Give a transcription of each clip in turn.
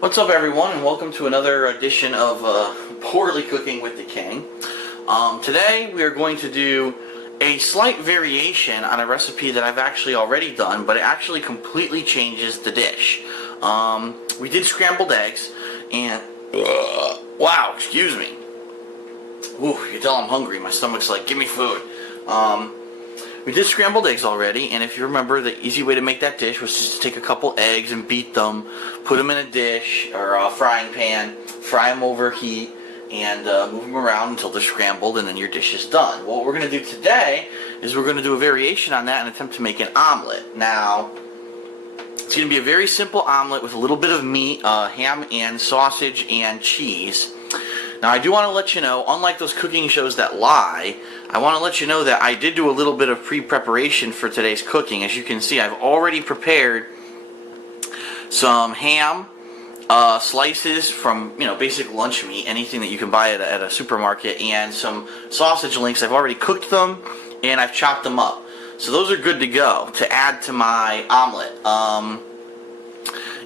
What's up, everyone, and welcome to another edition of Poorly Cooking with the King. Today we are going to do a slight variation on a recipe that I've actually already done, but it actually completely changes the dish. We did scrambled eggs, and wow, excuse me. Ooh, you can tell I'm hungry. My stomach's like, give me food. We did scrambled eggs already, and if you remember, the easy way to make that dish was just to take a couple eggs and beat them, put them in a dish or a frying pan, fry them over heat, and move them around until they're scrambled, and then your dish is done. What we're going to do today is we're going to do a variation on that and attempt to make an omelet. Now, it's going to be a very simple omelet with a little bit of meat, ham and sausage and cheese. Now, I do want to let you know, unlike those cooking shows that lie, I want to let you know that I did do a little bit of pre-preparation for today's cooking. As you can see, I've already prepared some ham slices from, basic lunch meat, anything that you can buy at a supermarket, and some sausage links. I've already cooked them, and I've chopped them up. So those are good to go to add to my omelet.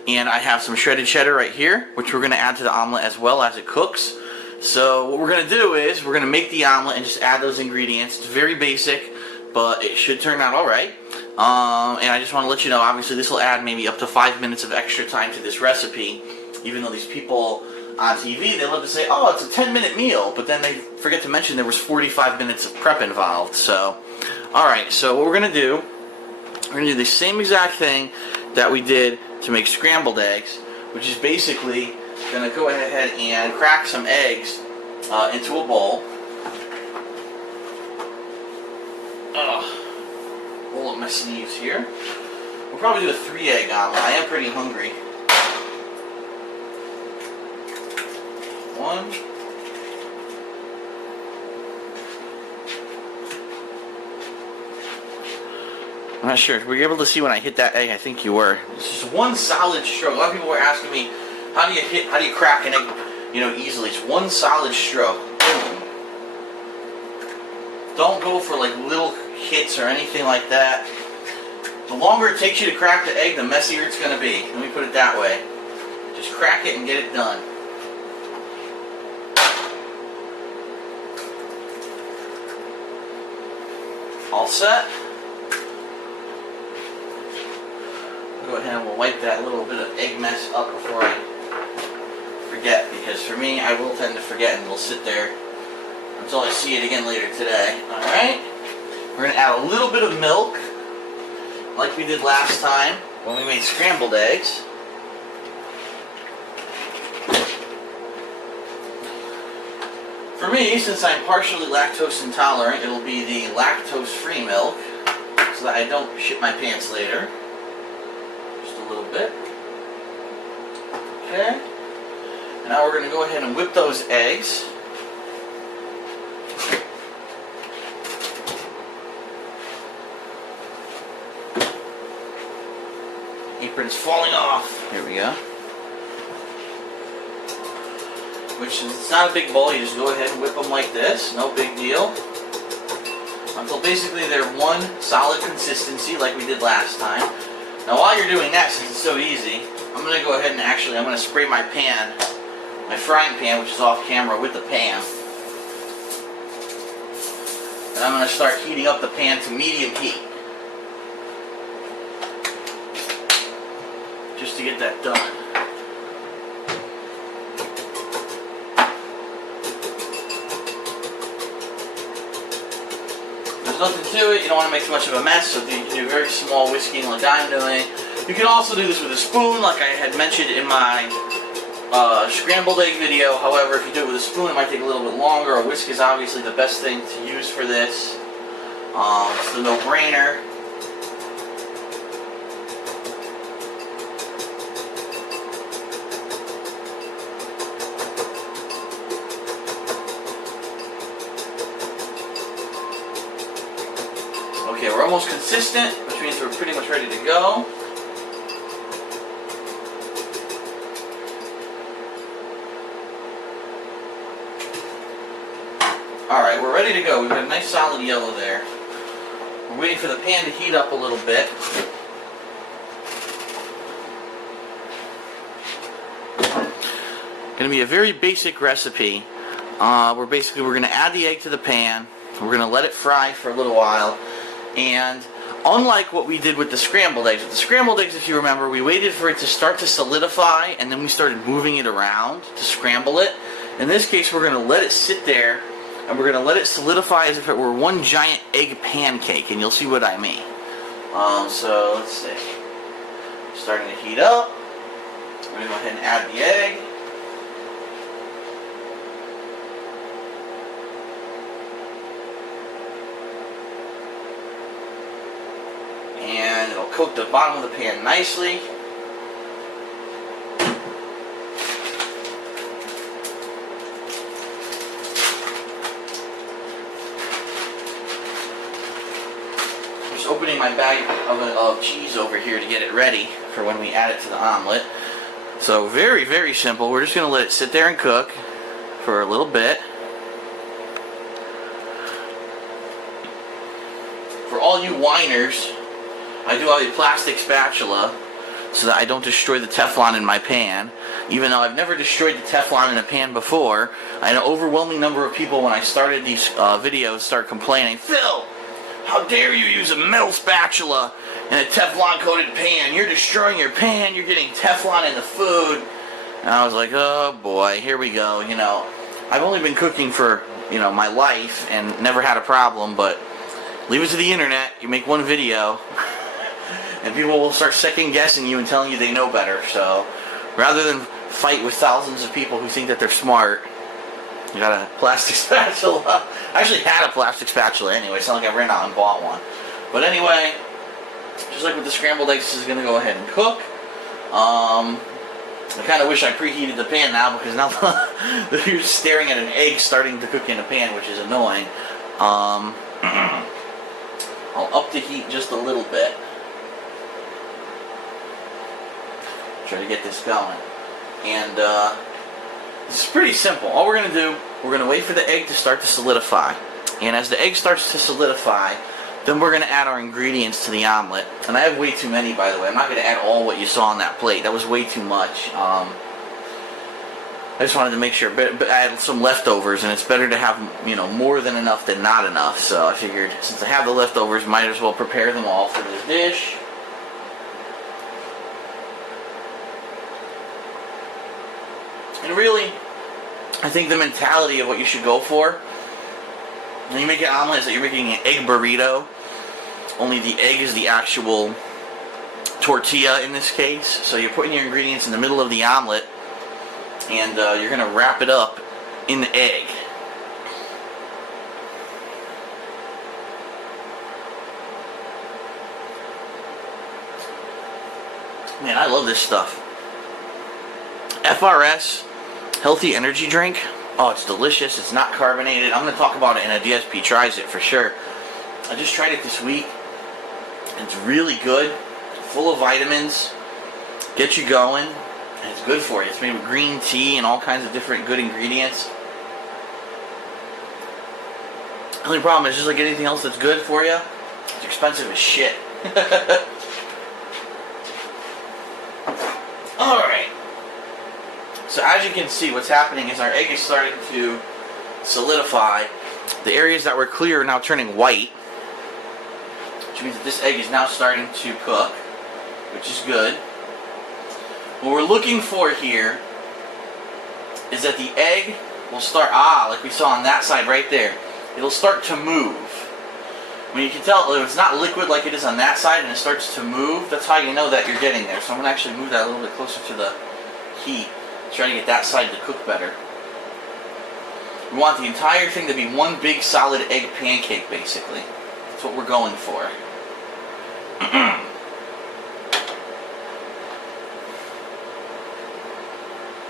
And I have some shredded cheddar right here, which we're going to add to the omelet as well as it cooks. So what we're going to do is we're going to make the omelet and just add those ingredients. It's very basic, but it should turn out alright. And I just want to let you know, obviously this will add maybe up to 5 minutes of extra time to this recipe, even though these people on TV, they love to say, oh, it's a 10-minute meal, but then they forget to mention there was 45 minutes of prep involved. So, alright, so what we're going to do, we're going to do the same exact thing that we did to make scrambled eggs, which is basically going to go ahead and crack some eggs into a bowl. Roll up my sleeves here. We'll probably do a 3-egg omelet. I am pretty hungry. One. I'm not sure. Were you able to see when I hit that egg? I think you were. It's just one solid stroke. A lot of people were asking me, how do you crack an egg, easily? It's one solid stroke. Boom. Don't go for like little hits or anything like that. The longer it takes you to crack the egg, the messier it's going to be. Let me put it that way. Just crack it and get it done. All set. Go ahead and we'll wipe that little bit of egg mess up before I forget, because for me, I will tend to forget and it'll sit there until I see it again later today. Alright, we're going to add a little bit of milk, like we did last time when we made scrambled eggs. For me, since I'm partially lactose intolerant, it'll be the lactose-free milk, so that I don't shit my pants later. Just a little bit. Okay. Now we're going to go ahead and whip those eggs. Apron's falling off. Here we go. Which is, it's not a big bowl. You just go ahead and whip them like this. No big deal. Until basically they're one solid consistency like we did last time. Now while you're doing that, since it's so easy, I'm going to go ahead and I'm going to spray my pan, my frying pan, which is off camera, with the pan. And I'm going to start heating up the pan to medium heat. Just to get that done. There's nothing to it. You don't want to make too much of a mess, so you can do very small whisking like I'm doing. You can also do this with a spoon, like I had mentioned in my scrambled egg video. However, if you do it with a spoon, it might take a little bit longer. A whisk is obviously the best thing to use for this. It's the no-brainer. Okay, we're almost consistent, which means we're pretty much ready to go. Alright, we're ready to go. We've got a nice solid yellow there. We're waiting for the pan to heat up a little bit. Going to be a very basic recipe. We're going to add the egg to the pan. We're going to let it fry for a little while. And unlike what we did with the scrambled eggs, if you remember, we waited for it to start to solidify, and then we started moving it around to scramble it. In this case, we're going to let it sit there, and we're going to let it solidify as if it were one giant egg pancake, and you'll see what I mean. So let's see. Starting to heat up. We're going to go ahead and add the egg. And it'll coat the bottom of the pan nicely. Just opening my bag of cheese over here to get it ready for when we add it to the omelet. So very, very simple. We're just going to let it sit there and cook for a little bit. For all you whiners, I do have a plastic spatula so that I don't destroy the Teflon in my pan. Even though I've never destroyed the Teflon in a pan before, I had an overwhelming number of people when I started these videos start complaining, "Phil, how dare you use a metal spatula in a Teflon coated pan? You're destroying your pan, you're getting Teflon in the food." And I was like, oh boy, here we go. You know, I've only been cooking for, my life and never had a problem, but leave it to the internet. You make one video and people will start second guessing you and telling you they know better. So rather than fight with thousands of people who think that they're smart, you got a plastic spatula. I actually had a plastic spatula anyway. It's not like I ran out and bought one. But anyway, just like with the scrambled eggs, this is going to go ahead and cook. I kind of wish I preheated the pan now, because now you're staring at an egg starting to cook in a pan, which is annoying. I'll up the heat just a little bit. Try to get this going. And this is pretty simple. All we're going to do, we're going to wait for the egg to start to solidify. And as the egg starts to solidify, then we're going to add our ingredients to the omelet. And I have way too many, by the way. I'm not going to add all what you saw on that plate. That was way too much. I just wanted to make sure. But I had some leftovers, and it's better to have, more than enough than not enough. So I figured, since I have the leftovers, might as well prepare them all for this dish. And really, I think the mentality of what you should go for when you make an omelet is that you're making an egg burrito. Only the egg is the actual tortilla in this case. So you're putting your ingredients in the middle of the omelet, and you're going to wrap it up in the egg. Man, I love this stuff. FRS, healthy energy drink. Oh, it's delicious. It's not carbonated. I'm going to talk about it in a DSP Tries It for sure. I just tried it this week. It's really good. Full of vitamins. Get you going. And it's good for you. It's made with green tea and all kinds of different good ingredients. The only problem is, just like anything else that's good for you, it's expensive as shit. Alright. So as you can see, what's happening is our egg is starting to solidify. The areas that were clear are now turning white, which means that this egg is now starting to cook, which is good. What we're looking for here is that the egg will start, like we saw on that side right there, it'll start to move. When you can tell if it's not liquid like it is on that side and it starts to move, that's how you know that you're getting there. So I'm going to actually move that a little bit closer to the heat, trying to get that side to cook better. We want the entire thing to be one big solid egg pancake, basically. That's what we're going for. I'm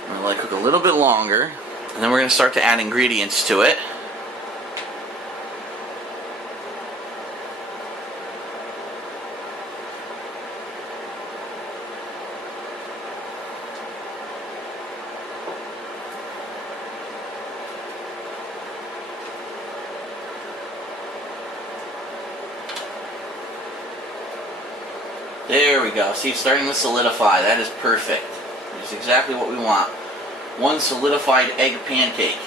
going to let it cook a little bit longer, and then we're going to start to add ingredients to it. There we go. See, it's starting to solidify. That is perfect. That's exactly what we want. one solidified egg pancake.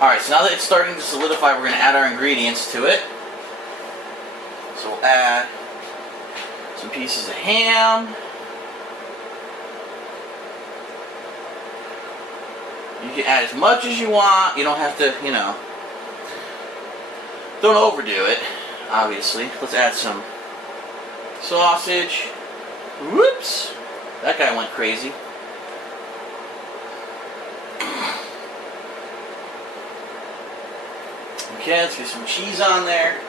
Alright, so now that it's starting to solidify, we're going to add our ingredients to it. So we'll add some pieces of ham. You can add as much as you want. You don't have to, you know, don't overdo it, obviously. Let's add some sausage. Whoops! That guy went crazy. Okay, let's get some cheese on there.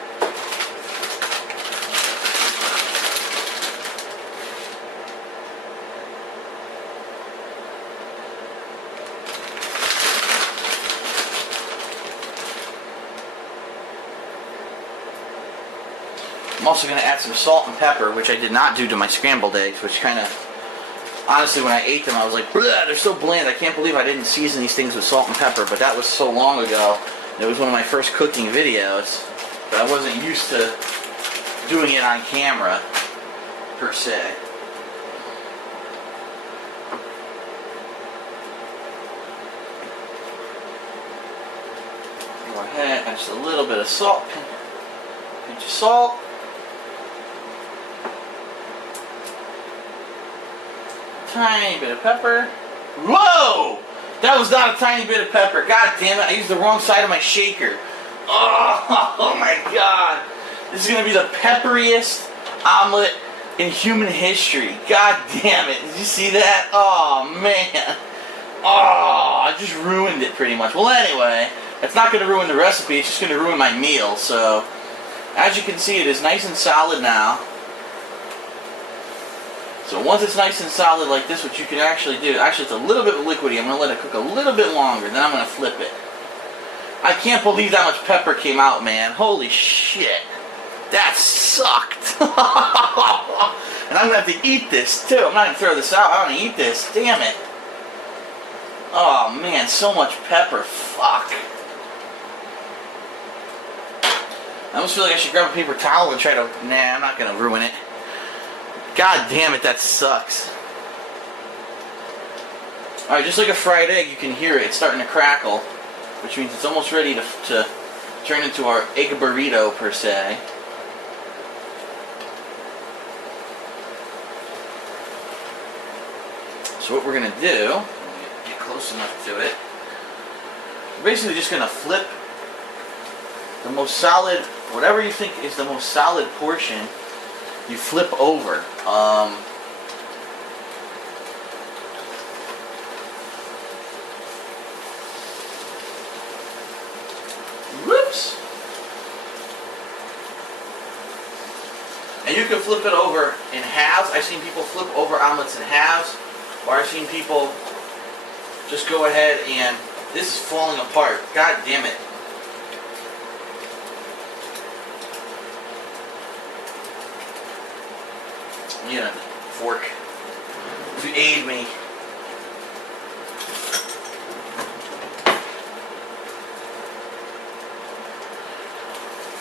I'm also going to add some salt and pepper, which I did not do to my scrambled eggs, which kind of, honestly, when I ate them, I was like, they're so bland. I can't believe I didn't season these things with salt and pepper, but that was so long ago. It was one of my first cooking videos, but I wasn't used to doing it on camera, per se. Go ahead, add just a little bit of salt, pinch of salt. Tiny bit of pepper. Whoa! That was not a tiny bit of pepper. God damn it, I used the wrong side of my shaker. Oh my god. This is going to be the pepperiest omelet in human history. God damn it. Did you see that? Oh man. Oh, I just ruined it pretty much. Well anyway, it's not going to ruin the recipe, it's just going to ruin my meal. So, as you can see, it is nice and solid now. So once it's nice and solid like this, what you can actually do, actually it's a little bit liquidy, I'm going to let it cook a little bit longer, then I'm going to flip it. I can't believe that much pepper came out, man. Holy shit. That sucked. And I'm going to have to eat this too. I'm not going to throw this out, I'm going to eat this. Damn it. Oh man, so much pepper. Fuck. I almost feel like I should grab a paper towel and try to... Nah, I'm not going to ruin it. God damn it, that sucks. Alright, just like a fried egg, you can hear it. It's starting to crackle, which means it's almost ready to turn into our egg burrito, per se. So what we're going to do, get close enough to it, we're basically just going to flip the most solid, whatever you think is the most solid portion, you flip over. Whoops! And you can flip it over in halves. I've seen people flip over omelets in halves, or I've seen people just go ahead and this is falling apart. God damn it. Yeah, fork to aid me.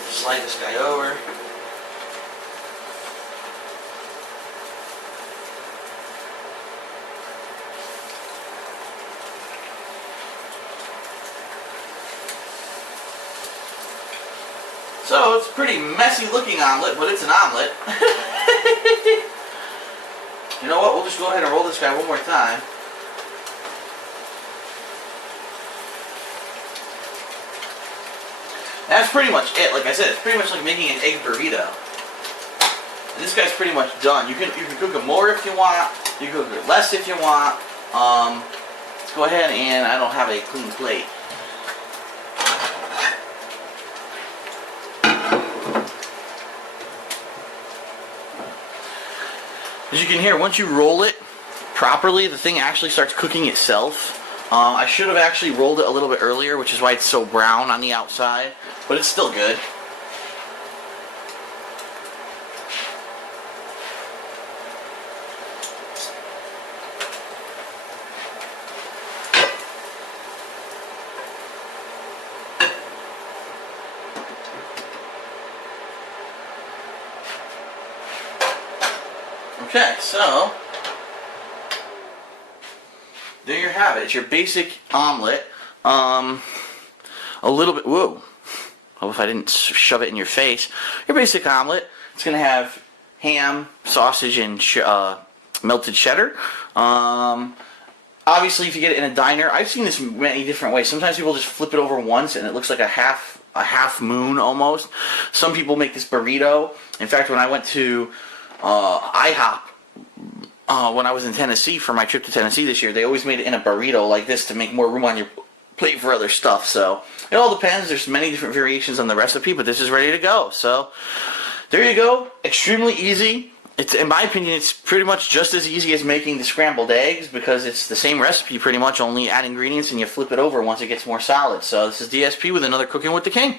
Slide this guy over. So it's a pretty messy looking omelet, but it's an omelet. You know what, we'll just go ahead and roll this guy one more time. That's pretty much it. Like I said, it's pretty much like making an egg burrito. And this guy's pretty much done. You can cook it more if you want. You can cook it less if you want. Let's go ahead and I don't have a clean plate. As you can hear, once you roll it properly, the thing actually starts cooking itself. I should have actually rolled it a little bit earlier, which is why it's so brown on the outside, but it's still good. Okay, so there you have it. It's your basic omelet. A little bit, whoa. Hope if I didn't shove it in your face. Your basic omelet. It's going to have ham, sausage, and melted cheddar. Obviously, if you get it in a diner, I've seen this many different ways. Sometimes people just flip it over once and it looks like a half moon almost. Some people make this burrito. In fact, when I went to IHOP when I was in Tennessee for my trip to Tennessee this year, they always made it in a burrito like this to make more room on your plate for other stuff. So it all depends. There's many different variations on the recipe, but this is ready to go. So there you go. Extremely easy. It's, in my opinion, it's pretty much just as easy as making the scrambled eggs because it's the same recipe pretty much, only add ingredients and you flip it over once it gets more solid. So this is DSP with another Cooking with the King.